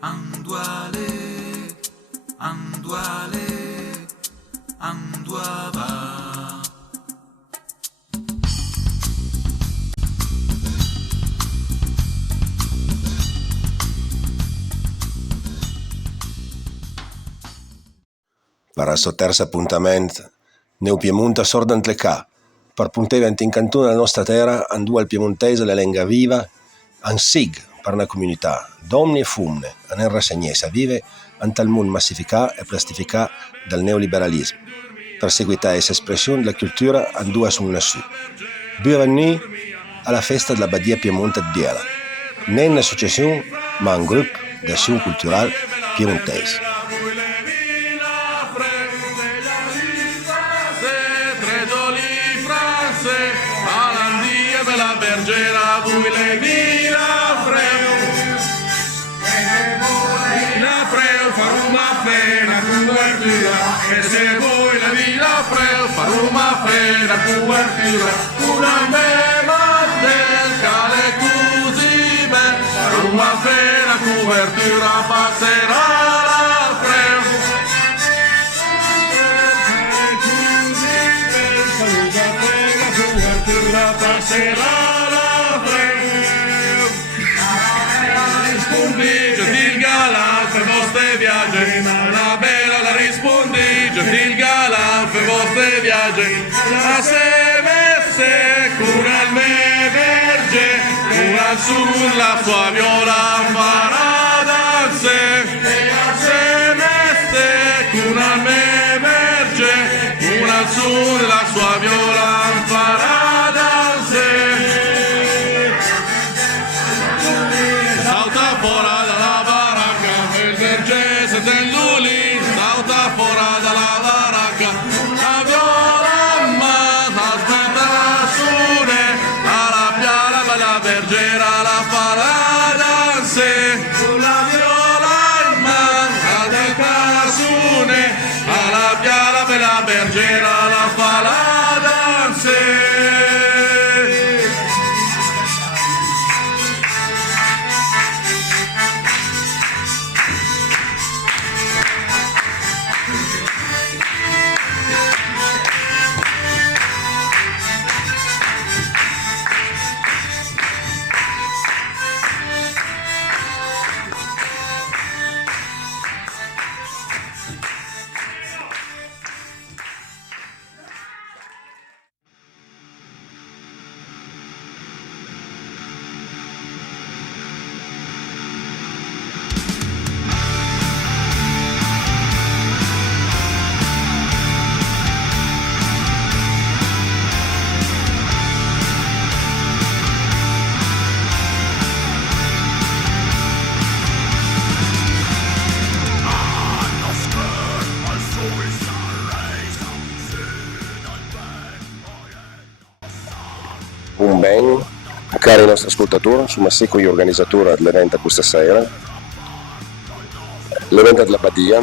Anduale, Anduale, Anduava. Per il suo terzo appuntamento, nel Piemonte sordant le ca, per puntevent in cantone della nostra terra, andò al piemontese la lenga viva, an sig per una comunità, d'omni e fumne, a non rassegnarsi a vive, ante il mondo massificà e plastificà dal neoliberalismo. Perseguità e espressione della cultura andò a son nassù. Bienvenue alla festa della Badia Piemonte di Diela, non un'associazione, ma un gruppo d'azione culturale piemontese. La bergera vuole vila freu far una fena copertura e se vuoi la vila freu far una fena copertura una mema del cale così bene far una fena copertura passerà la freu passerà la freu la rispondigge il galan per vostre viaggi la bella la rispondigge il galan per vostre viaggi la semesse cura il me verge cura sulla sua viola farà danze la semesse cura il me verge cura sulla sua viola farà bergera la fa la danse. Un ben, cari nostri ascoltatori, sono Secco io organizzatore dell'evento questa sera. L'evento della Badia,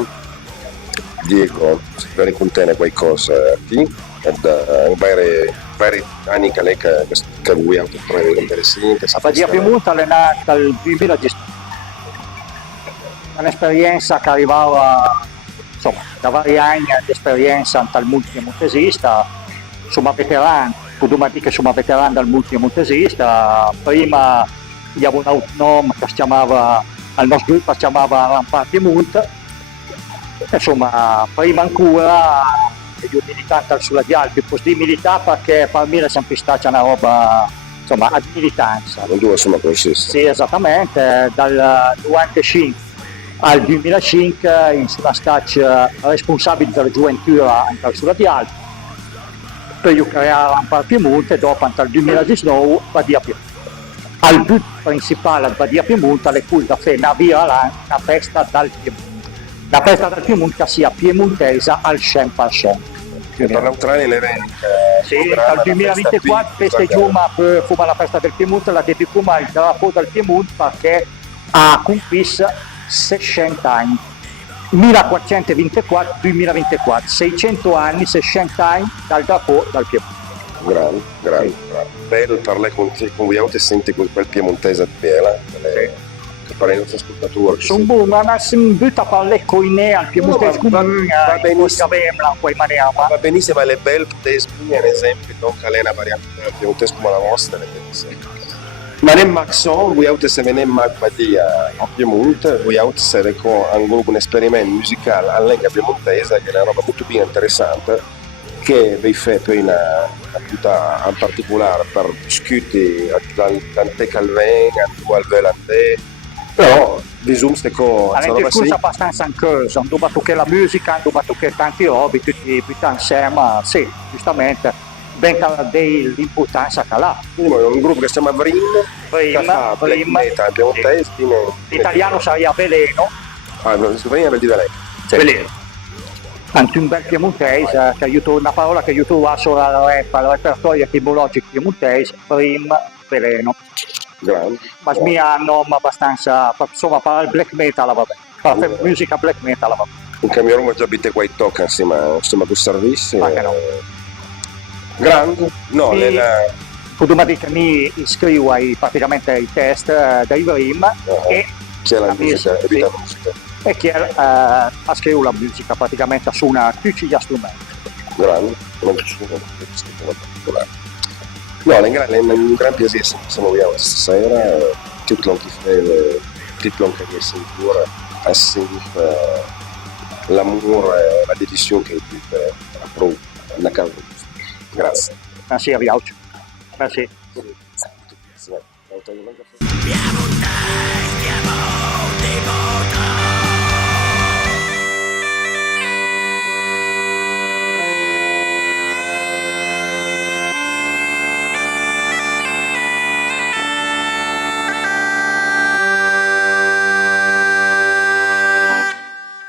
Diego, spero contiene qualcosa qui, da vari anni che voi avete trovato interessante. La Badia Piemonte è nata nel 2010, un'esperienza che arrivava insomma, da vari anni di esperienza nel multi-piemontesista, insomma veterano. Potremmo dire che sono veterano del multi-piemontesista. Prima abbiamo un autonomo che si chiamava, al nostro gruppo si chiamava Rampart Piemonte. Insomma, prima ancora io militante sulla di Alpi, posso dire militare perché per me è sempre stata una roba, insomma, ad militanza. Non due insomma consiste. Sì, esattamente, dal 95 al 2005 sono stato responsabile della gioventù sulla di Alpi. Poi io creavo Rampart Piemonte e dopo nel 2019 Badia Piemonte. Al but principale di Badia Piemonte è quello di fare una festa dal Piemonte. La festa del Piemonte sia piemontesa al 100%. Per neutrali l'evento. Sì, dal 2024 festeggiamo per la festa del Piemonte, la dedichiamo il drapo del Piemonte perché ha conquistato 600 anni. 1424-2024, 600 anni, 600 anni dal drapo del Piemonte. Grande. Bello parlare con voi, ti senti quel piemontese a Biela, per i nostri ascoltatori. Sono buono, ma se mi butta per le coine al piemontese va benissimo. poi maniamo. Va benissimo, ma le belle putese, ad esempio, non che è una variante piemontese come la vostra, ma nel Maxon, voi avete se venem Magbadia a Piemonte, voi avete se veco un esperimento musicale a lingua piemontese, che è una roba molto più interessante, che vi fa poi una puntata in particolare per discutere tante calvene, al velante, però bisogna queste cose. È un discorso abbastanza ancoso, non dobbiamo toccare la musica, non dobbiamo toccare tanti hobby, tutti insieme, sì, giustamente. Ben l'importanza che ha. Quindi è un gruppo che si chiama Vrim, che fa black metal piemontese. L'italiano sarebbe Veleno. Vrim è di Veleno. Veleno. Anche un bel piemontese, che aiuta una parola che aiuta solo al repertorio etimologico piemontese, Vrim, Veleno. Grande. Ma mi ha un nome abbastanza, insomma, per il black metal va bene, per musica black metal va bene. Un camion già abita qua in tocca insieme a questo servizio. Ma che no. Grande? No, potremmo dire che mi iscrivo praticamente ai test dei Vrim e c'è la musica, sì, e che ha scritto la musica praticamente suona tutti gli strumenti. Grande, non ci sono no, è un gran piacere se siamo via stasera, tutto lo che è sentire, a sentire l'amore, la dedizione che è proprio una casa. Grazie. Merci a Viauci. Merci.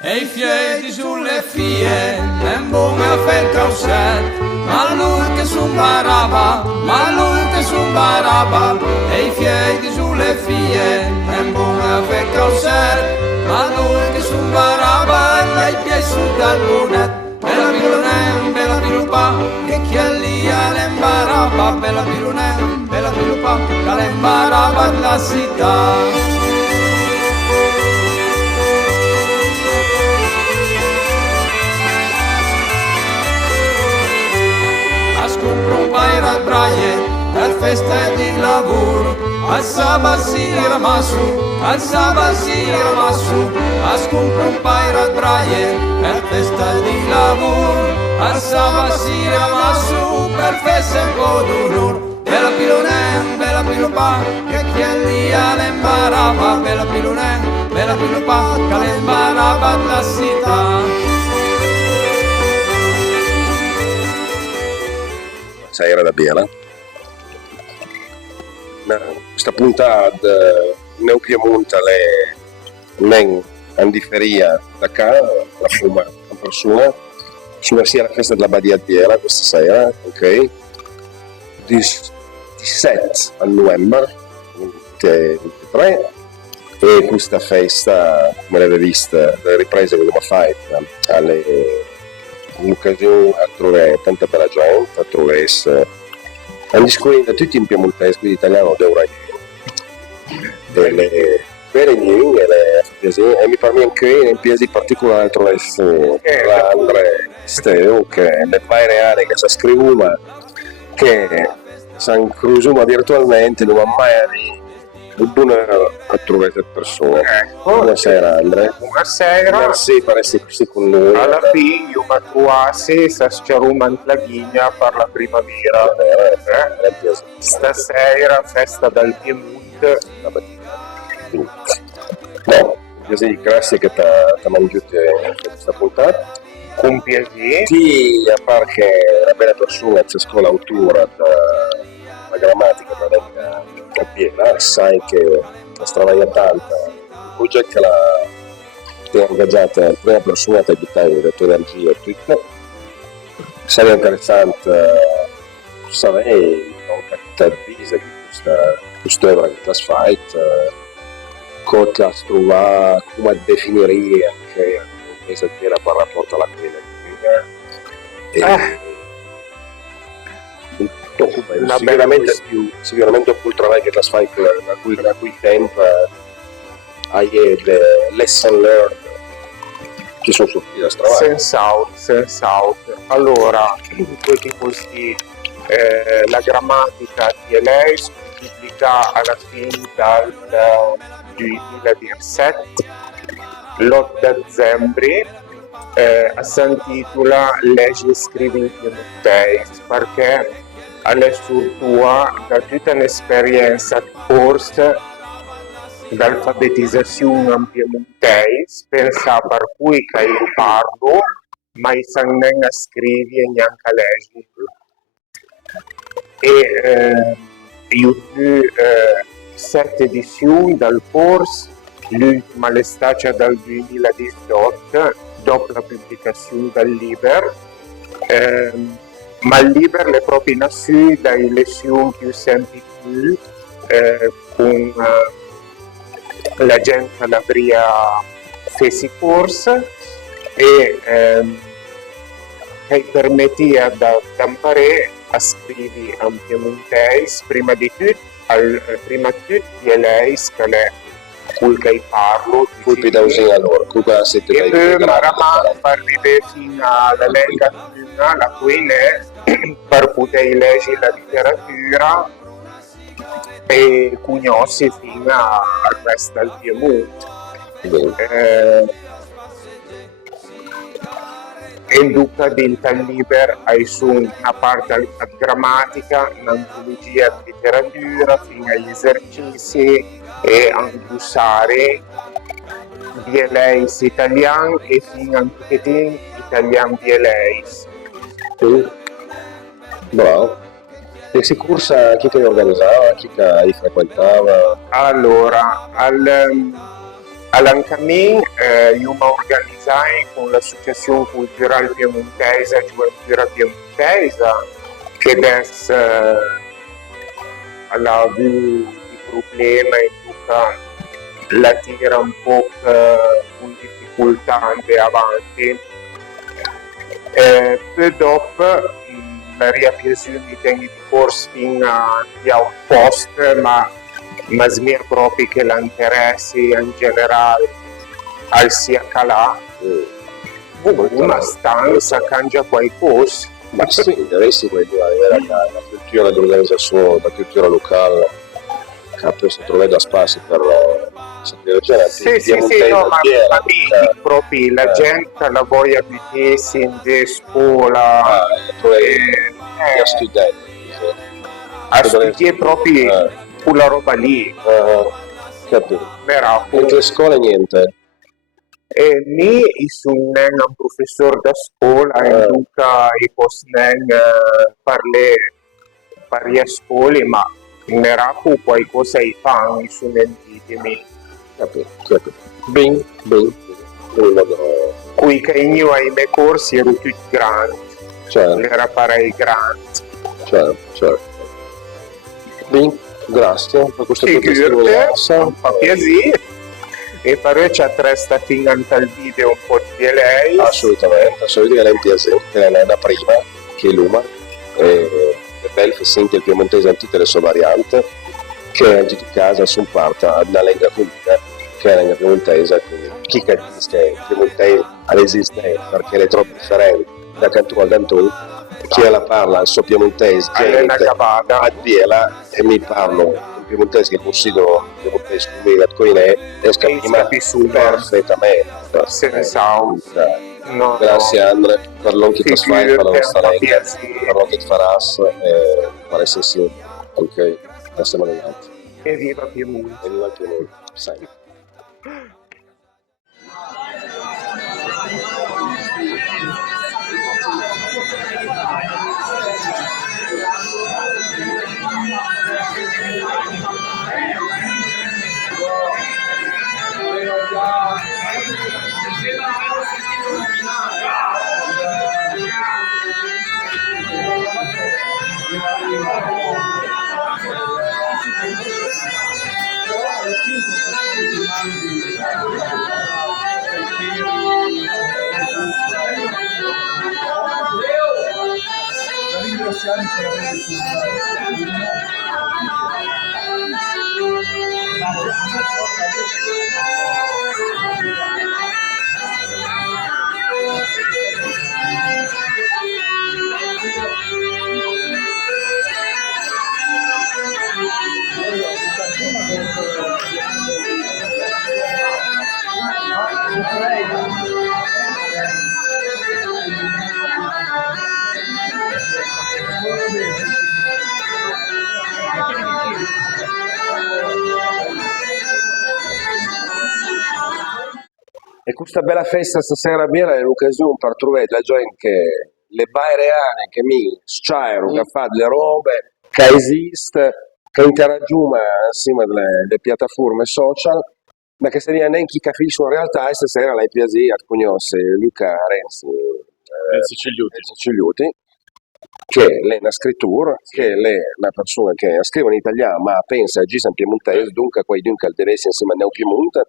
E i piedi sulle fie, e un buon caffè il causet, ma lui che s'imbarava, e i piedi sulle fie, e un buon caffè il causet, ma lui che s'imbarava, e lei piedi su dal lunet, bella pilupa, che chi è lì l'imbarava, bella pilupa, che l'imbarava la città. Compro un paio di braie per festa di lavoro, al sabato si ramasso, compro un paio di braie per festa di lavoro, al sabato si ramasso per festa un po' d'onore. Bella pilupa, che chi è lì l'imbarava, bella pilupa, che l'imbarava la città. Era da Biela. Questa puntata nel Piemonte è andiferia da qua, la fuma in persona, sono sia alla festa della Badia di Biela questa sera, ok? 17 a novembre 2023 e questa festa, come l'avete vista, le riprese che abbiamo fatto alle un'occasione a trovare tanta bella gente, a trovare un discorso tutti in piemontese, quindi italiano d'euro delle belle news e mi parla anche in piedi particolare trovare l'Andrea Steo che le varie aree che si scrivono che si incrusano virtualmente non ha mai buona a trovare persone. Buonasera Andrea. Buonasera. Merci per essere qui con noi. Alla fine io mi trovasse se sciaruma in Tlagigna per la primavera. Stasera festa dal Piemonte. No, grazie che ti ha mangiato questa puntata. Con piacere. Sì, a parte che una bella persona c'è scuola autura la grammatica da a Piena, sai che la travaglia tanto, il progetto che l'ha ingaggiata la prima persona che abitava in retto energia e tutto, sarebbe interessante sapere non capita divisa di questa ora che la fight, come la trova, come definire anche questa piena per rapporto alla quella sicuramente dopo il lavoro che la fai a cui tempo hai le lesson learned che sono sortite da strada. Senz'altro. Allora, perché così la grammatica di lei si pubblica alla fine dal 2017, l'8 dicembre, si intitola Leggi e scrivi in piemontese, perché è surtua da tutta un'esperienza di corso d'alfabetizzazione in piemontese, pensa per cui che io parlo, ma io non a scrivere e neanche a leggere. E io ho 7 edizioni dal corso, l'ultima è stata dal 2018, dopo la pubblicazione del libro. Ma il libro è proprio nato dalle lezioni più semplici con la gente all'avria feci corso e che permetteva di imparare a scrivere in piemontese prima di tutto di lei che è quel che parlo Colpi da usare allora, come siete e poi Marama arrivare fino alla lingua fina, la cui è per poter leggere la letteratura e conoscere fino al resto del Piemonte. E dunque dentro il libro hai su una parte grammatica, un'antologia di letteratura, fino agli esercizi e anche usare dialetti italiani e fino anche di italiano dialetti. Bravo. E si corsa chi che organizzava, chi che li frequentava? Allora, all'Ancamin io mi organizzai con l'Associazione Culturale Piemontese Giovantura Piemontese che adesso ha avuto i problemi e la tira un po' con difficoltà anche avanti. Poi dopo la riapiazione di corsi in un post, ma smia proprio che l'interesse in generale al sia calà, una stanza cambia qualcosa. Ma sì, interesse quello a livello la cultura dell'organizzazione, la cultura locale, che si trova da spazio per sapere già. Sì, no, ma proprio la gente la voglia vedersi in scuola, a studiare. a studiare proprio quella roba lì. Capito. Miracolo. In che scuola niente? E mi sono un professore da scuola e dunque posso parlare a scuole, ma miracolo qualcosa i fan sono intimi. Capito. Ben. Qui che io ai miei corsi ero tutti grandi, era parei grandi. Certo. Ben, grazie per questa testimonianza. Fa piacere. E però ci resta fino al video un po' di lei. Assolutamente, che lei piace, che è la prima, che è l'Uma, è bello che sente il piemontese in tutte le sue varianti, che in tutti i casi sono parte da una lingua comune, che è la lingua piemontese, quindi chi capisce che il piemontese esiste perché è troppo differente da cantone a cantone, chi la parla il suo piemontese, a Biela e mi parlo piemontese che considero piemontese come coinè e capisco perfettamente. No, grazie Andre per l'on che ti fai per la nostra lingua, per l'on che ti faras e per essersi anche la settimana in alto. E viva Piemonte. E viva il Piemonte, sai. Ringraziarvi per aver E questa bella festa stasera a Biella è l'occasione per trovare la gente che le baireane che mi sciaiano, che fa delle robe, che esiste, che interagiuma insieme alle piattaforme social, ma che se ne neanche capiscono in realtà e stasera lei piace a conoscere Luca Renzi, Cigliuti, che è una scrittura, che è una persona che scrive in italiano ma pensa a Gisa in piemontese, dunque poi dunque al interesse insieme a Neo Piemonte,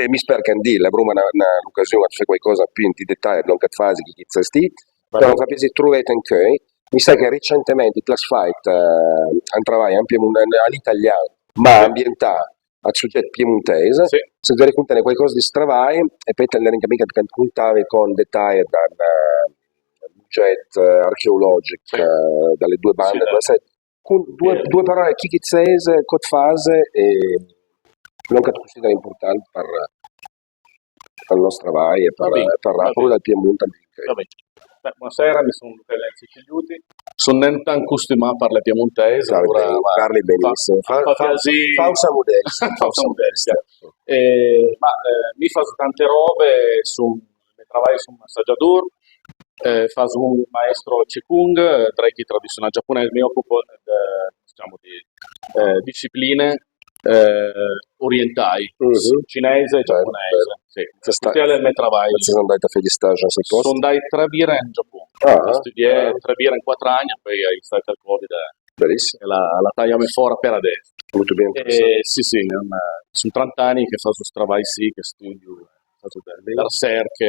e mi spero che la Bruma un'occasione di fare qualcosa più in dettaglio, non che fasi che ti sti, però fa piacere trovare anche mi sa che recentemente i Class Fight hanno lavorato anche all'italiano, ma ambientato al soggetto piemontese, se vi raccontare qualcosa di stravai e poi te ne mica che raccontavi con dettagli dal jet archeologico dalle due bande, con due parole chichizzese, cotfase e non che considera importante per il nostro travaglio e per la Piemonte. Buonasera, mi sono Luca Renzi Cigliuti, sono non tan costumato per le piemontese, parli benissimo, fa usa modesta, ma mi faccio tante robe, mi lavoro su un massaggiatore, faccio un maestro Qigong, Reiki tradizionale giapponese, mi occupo di discipline orientali, cinese e giapponese. Questo è il mio lavoro. Sono andato a fare gli stage a posto? Sono andato a 3 birre in Giappone. Studiai 3 birre in 4 anni, poi è stato il Covid. Bellissimo. E la tagliamo fuori per adesso. Molto bene. Sì, sono 30 anni che faccio questo lavoro, che studio, faccio delle ricerche.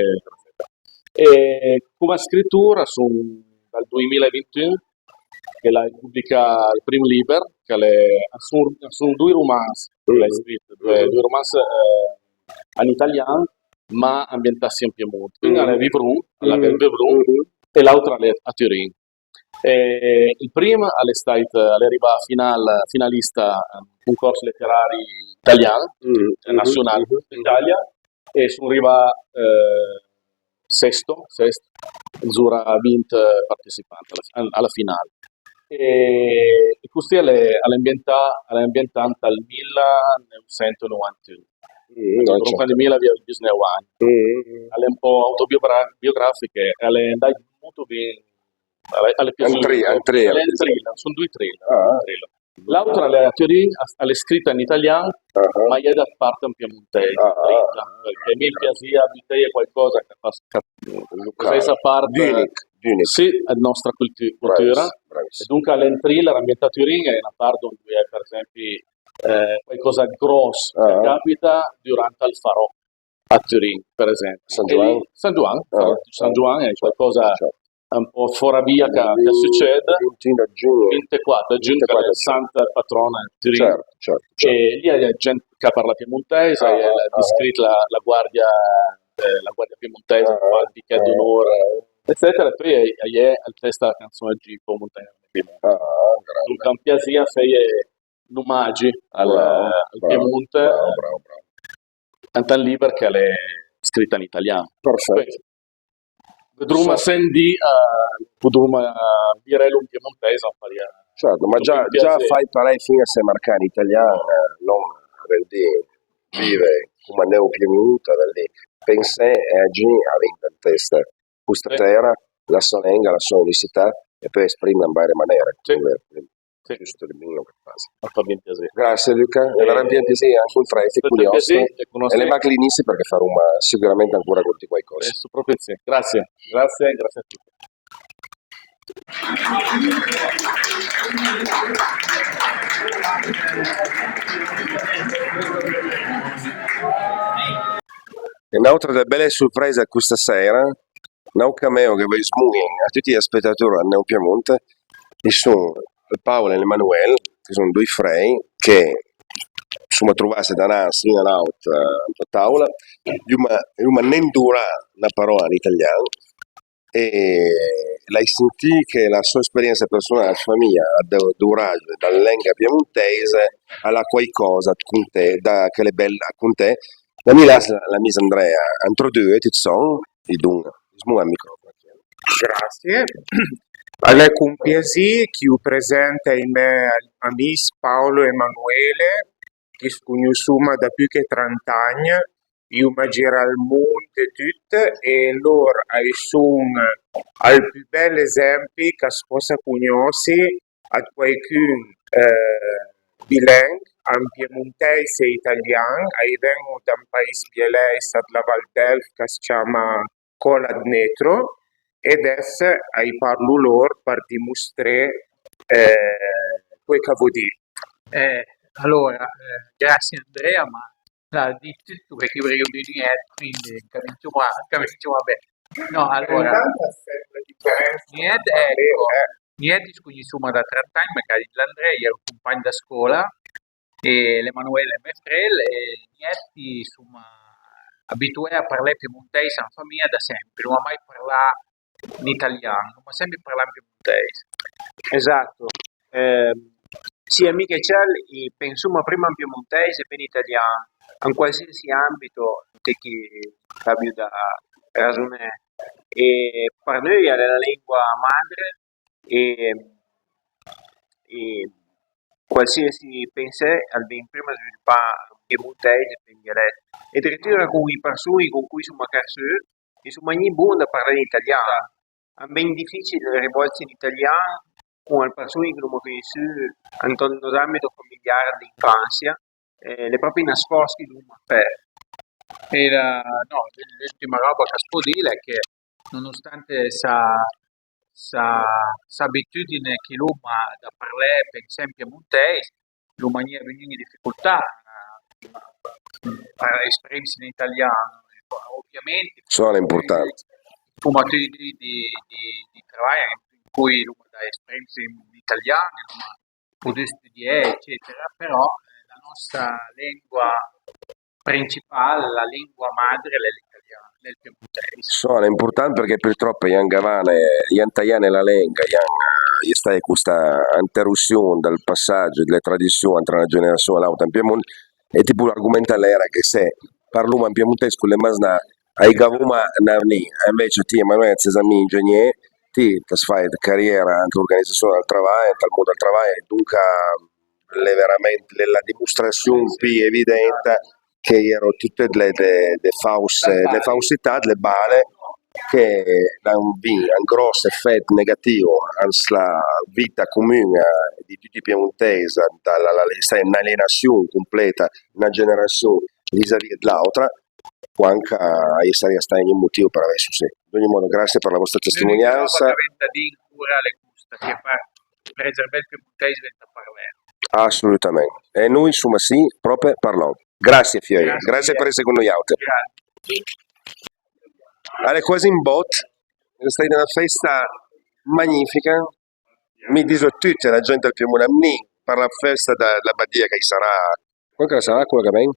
E come scrittura sono dal 2021 che l'ha pubblica il primo libro, che sono 2 romanzi, l'hai scritto, 2 romanzi in italiano, ma ambientati in Piemonte. Quindi alla Vivrun, alla Vivrun, e l'altra a Turin. Il primo è arrivato finalista a un concorso letterario italiano, nazionale d'Italia, e sono arrivato sesto, Zura ha vinto partecipanti alla finale. E questo è all'ambientato al 1991. Comunque nel 1991. È un po' autobiografiche, è andato molto bene. Sono 2 thriller. L'altra è è scritta in italiano, ma è da parte in piemontese, perché mi piaceva abitare qualcosa che fa parte della nostra cultura. E dunque l'entrilla, ambientato in Turin, è una parte dove è per esempio qualcosa di grosso che capita durante il farò a Turin, per esempio. San Juan è qualcosa un po' fuori via che succede. 24 giugno, che è la santa patrona di Turin. Certo. E lì c'è gente che parla piemontese, è descritta la guardia piemontese, il picchiere d'onore, eccetera. E poi è al testo la canzone di Piemonte. Dunque un piacere fare l'omaggio al Piemonte, tanto lì perché è scritta in italiano. Perfetto. Vedremo se potremo dire l'un piemontese. Certo, ma già fai parecchie fino a se marcare in italiano, non rendi vive come Neo Piemonte, pensare e agire a vinta in testa questa terra, la sua lingua, la sua unicità e poi esprimere in varie maniere. Giusto il mio che passa. Grazie Luca, è veramente un piacere anche un prezzo curioso e le macchine inizi perché farò sicuramente ancora con te qualcosa. Grazie a tutti. E un'altra delle belle sorprese questa sera, un cameo che vi smuoio a tutti gli spettatori a Neo Piemonte, e sono Paolo e Emanuele, che sono due frei che insomma trovasse da nascere in out a tavola, io non dura una parola in italiano e l'hai sentito che la sua esperienza personale, la famiglia, ha durato dalla lingua piemontese alla qualcosa con te, che è bella con te. La mise Andrea, entro due, ti sono, e dunque, smuove il microfono. Grazie. Alla compiasi che presenta in me amici Paolo e Emanuele, che conosciamo da più che 30 anni, io mi giro al mondo e tutto, e loro sono il più bel esempio che si possa conoscere a qualcuno bilingue, in piemontese e italiano, e vengo da un paese bielese, la Val d'Elf, che si chiama Cola Dnetro, ed adesso parlo loro per dimostrare quel che vuol dire. Allora, grazie Andrea, ma di tutto perché vorrei niente, quindi capisciamo bene. No, allora, niente, ecco, niente insomma da 30 anni, magari l'Andrea era un compagno da scuola, e l'Emanuele Mefrel, e niente, insomma, abituati a parlare piemontese in famiglia da sempre, non ha mai parlato in italiano, ma sempre parlato in piemontese. Esatto. Sia Michel e penso ma prima in piemontese per italiano, in qualsiasi ambito che abbia da ragione. E per noi è la lingua madre e qualsiasi pensiero abbiamo prima sviluppato in piemontese per dialetto. E addirittura con i persone con cui sono cresciuti, e sono magni buoni da parlare in italiano. È ben difficile rivolgersi in italiano con le persone che non ho conosciuto nell'ambito familiare d'infanzia, le proprie nascosti di un affare. E no, l'ultima roba che si può dire è che nonostante questa abitudine che l'uomo ha da parlare, per esempio, a Montese, l'uomo ha venuto in difficoltà a esprimersi in italiano, ovviamente. Sono importanti. Come di lavoro in cui l'uomo da esprimersi in italiano, può studiare, eccetera, però la nostra lingua principale, la lingua madre, è l'italiano, nel piemontese. Sono importanti perché purtroppo gli angavane, gli antaiani la lingua, gli stai questa interruzione del passaggio delle tradizioni tra una generazione e l'altra in Piemonte, e tipo l'argomento era che se parliamo in piemontese con le masna, ai gavuma navni, invece ti Emanuele Cesami ingegnere, ti fai carriera anche organizzazione del lavoro, dal mondo del lavoro, e dunque è veramente la dimostrazione più evidente che erano tutte le falsità, le bale che hanno un grosso effetto negativo sulla vita comune di tutti i piemontesi, un'alienazione completa, una generazione vis-à-vis dell'altra, anche essere stato un motivo per aver successo. In ogni modo, grazie per la vostra testimonianza. Di cura le custa, che per preservare il piemontese diventa parlare. Assolutamente. E noi, insomma, sì, proprio parliamo. Grazie, Fioia. Grazie per essere con noi altri. Grazie. Allora, quasi in bot, è stata una festa magnifica. Mi dico tutti, la gente del Piemonte, per la festa della Badia che sarà. Quanto sarà quello che viene?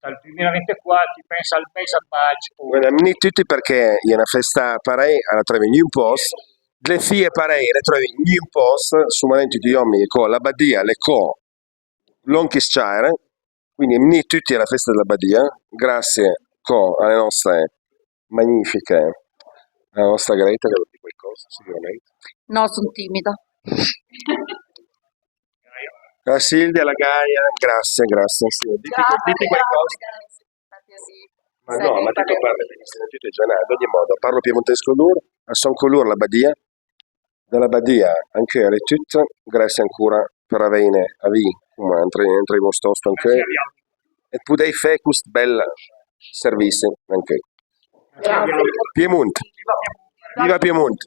Dal 2024 penso al mese a maggio. Guarda, mi tutti perché è una festa parei, alla trovi New Post. Le figlie parei, le trovi New Post, su manenti di uomini con la Badia, le co, l'Onchischare. Quindi mi tutti alla festa della Badia, grazie alle nostre magnifiche, alla nostra Greta che vuol dire qualcosa sicuramente. No, sono timida. La Silvia, la Gaia, grazie. Sì. Dite qualcosa. Ma no, ma tu parli benissimo, tu già ad ogni modo, parlo piemontese con loro, a Son Colur la Badia, dalla Badia anche alle tutte, grazie ancora per avere a vi, come entri i vostri anche, e potete fare questo bel servizio anche. Piemonte, viva Piemonte!